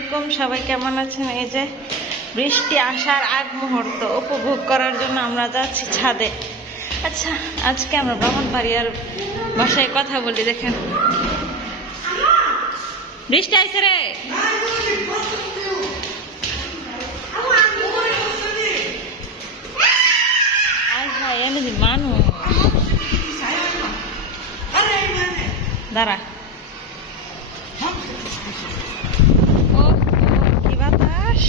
আলাইকুম, সবাই কেমন আছেন? এই যে বৃষ্টি আসার আগ মুহূর্ত উপভোগ করার জন্য আমরা যাচ্ছি ছাদে। আচ্ছা, আজকে আমরা ব্রাহ্মণবাড়িয়ার ভাষায় কথা বলি। দেখেন বৃষ্টি আইছে রে। এমনি মানুষ দাঁড়া। ও কি বাতাস!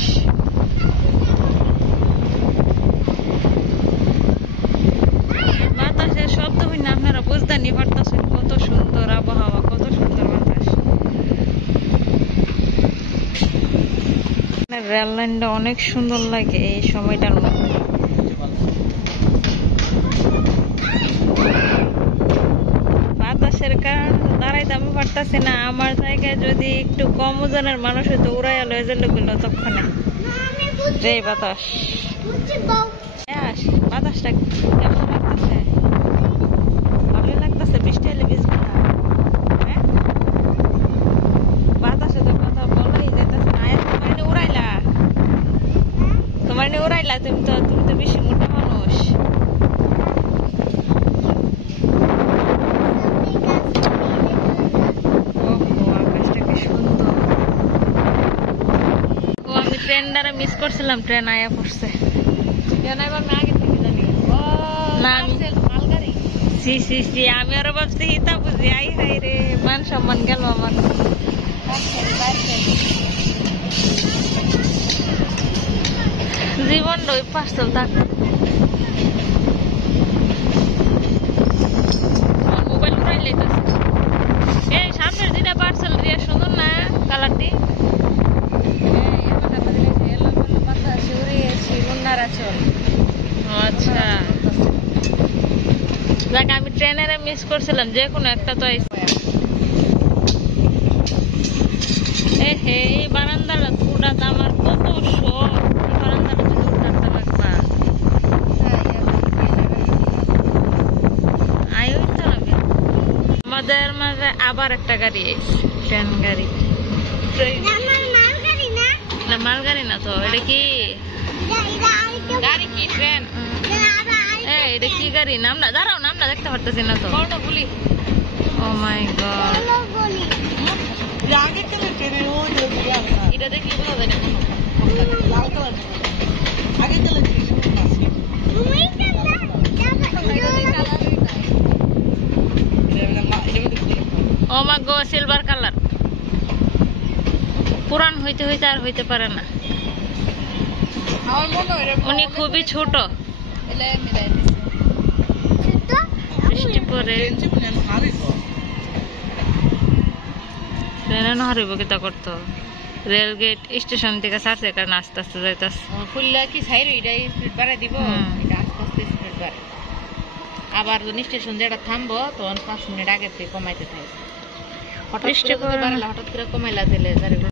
বাতাসের শব্দ হইনা আপনারা বুঝতেই পারতেছেন কত সুন্দর আবহাওয়া, কত সুন্দর বাতাস। রেল লাইনটা অনেক সুন্দর লাগে এই সময়টার মধ্যে। বাতাসের কারণে দাঁড়াইতে আমি পারতাছি না। আমার জায়গায় যদি একটু কম ওজনের মানুষ হইতো উড়াইয়া লয়ে যেল তৎক্ষণে। রে বাতাস, বাতাসটা কেমন লাগতেছে? ভালোই লাগতেছে। বৃষ্টি এলে ভিজবে না? হ্যাঁ, বাতাসে তো কথা বলাই যেতেছে না। তোমার নিয়ে উড়াইলা, তোমার নিয়ে উড়াইলা। তুমি তো বেশি মোটা মানুষ। ট্রেনটারে মিস করছিলাম, ট্রেন আয়া পড়ছে। আমি আরো ভাবছি হিতা বুঝি আই হাই রে, মান সম্মান গেল আমার। জীবনটা ওই পার্সেল থাক। মোবাইল উড়াই লাইতেছে। এই সামনের যেটা পার্সেল দিয়ে সুন্দর না কালারটি? আচ্ছা, দেখ আমি ট্রেনের মিস করছিলাম, যে কোনো একটা তো এই বারান্দাটা পুরাটা আমার কত শখ। বারান্দাটা তো উঠাতে লাগবা। আইও তো হবে। আমাদের মাঝে আবার একটা গাড়ি, ট্রেন গাড়ি। না মালগাড়ি না তো, এটা কি গাড়ি? কি ট্রেন? এটা কি গাড়ি? নামটা দাঁড়াও, নামটা দেখতে পারতেছি না তো। ও মাই গড, এটা দেখলে বোঝা যায় না। ও মা গো, সিলভার কালার। পুরান হইতে হইতে আর হইতে পারে না। উনি খুবই ছোট। বৃষ্টি পরে ট্রেনে হারিব কিতা করতো। রেলগেট স্টেশন থেকে ছাড়ছে, কারণ আস্তে আস্তে যাইতাছে। ফুললা কি সাইড স্পিড বাড়াই দিব, আস্তে আস্তে স্পিড বাড়ে। আবার যখন স্টেশন যেটা থামবো তখন 5 মিনিট আগে থেকে কমাইতে থাকবে। হঠাৎ করে কমাইলা দিলে